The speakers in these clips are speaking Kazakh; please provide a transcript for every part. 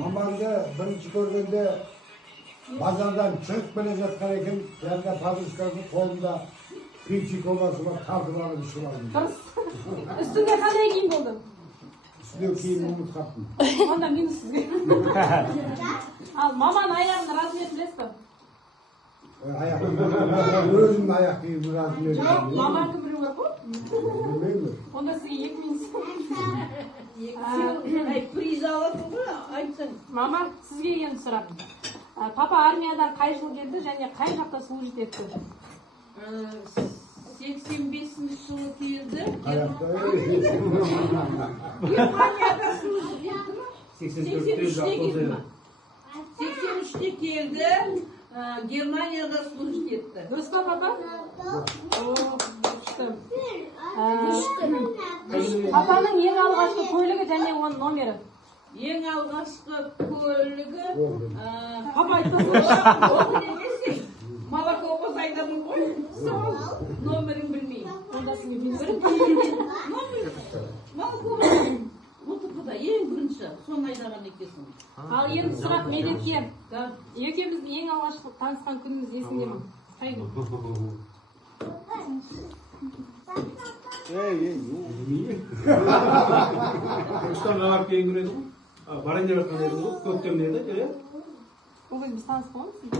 Маманды birinchi ko'rganda bozordan chiqib kela жатқан ekan, yanında podushkasi qo'lida pichi kovasi bor, tortib olib ishib oldim. Üstünde qanday kiyim bo'ldi? Üstüne kiyimni unutib qoldim. Onda minus sizga. Al, mamani oyog'ini razmer bilasizmi? O'zimni oyoq kiyimni razmer. Yo'q, mamani biri bor-ku. Bilmayman. Onda sizga 2 minus. Priz olasizmi? Aytsin. Mama, sizga endi so'rab. Papa armiyadan qay yil keldi және qay жақта служит etdi? 85-yılı keldi. Hayatda Germaniyada служит etdimi? 83'te keldi. Germaniyada служит etdi. Dürüst mü papa? Papanın en alğaçkı kөлігі және onun номері. En alğaçkı kөлігі Papa aytsa Молоко бозайдамын ғой. Сол номерін білмеймін. Onda sizге minus. Молоко МТП-да ең бірінші соны айдаған екенсің. Ал енді сұрақ Медетке. Екеуміздің ең алғашқы танысқан күніміз есіңде ме? Қай күн? Түркістан қалап келген күн еді ғой. Барайын деп жатқан еді ғой. Көктемде еді, иә? Ол кезде біз таныс болғанбыз.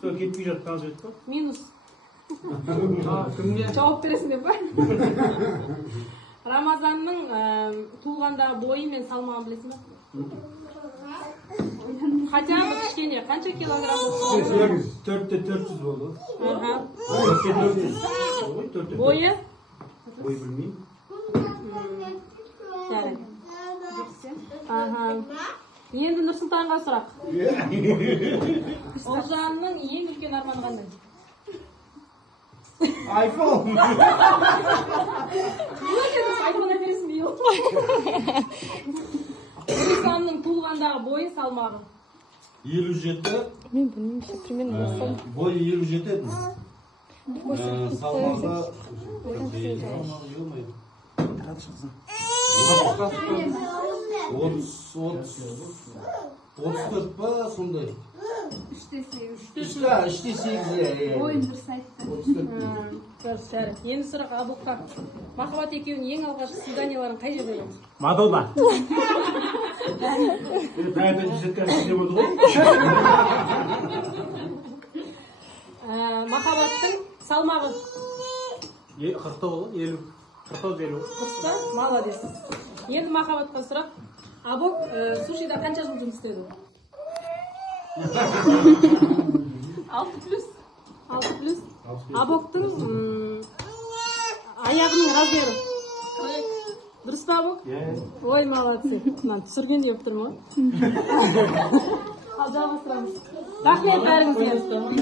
Сол кетпей жатқан жігіт па? Минус. Кімге? Жауап бересіңдер ба? Рамазанның туылғандағы бойы мен салмағын білесің ба? Хотя бы кішкене, қанша килограмм болды? 4-те 400 болды. Бойы? Бойы білмеймін. Енді Нұрсұлтанға сұрақ. Олжанның ең үлкен арманы қандай? iPhone! Айфон әпересің бей ол. Нұрсұлтанның туылғандағы бойы салмағы. 57. Мен білмеймін, примерно жасым. Бойы 57 еді. Салмағы... Salmağı 34 па сондай? 3'te 8 Ойын дұрыс айтты. 34. Енді сұрақ Абылқа. Махаббат екеуінің ең алғашқы свиданияларын қай жерде болды? Мадонна. Таңертең жүзеткен сізде болды ғой. Махаббаттың салмағы. 40 болды, 50. 49-50. Дұрыс па? Молодец. Енді махаббатқа сұрақ. Абок сушида қанша жыл жұмыс істеді? 6+. Абоктың аяғының размері. Дұрыс па Абок? Ой, молодцы. Түсірген деп тұрмын ғой. Ал жалғастырамыз. Рахмет бәріңізге.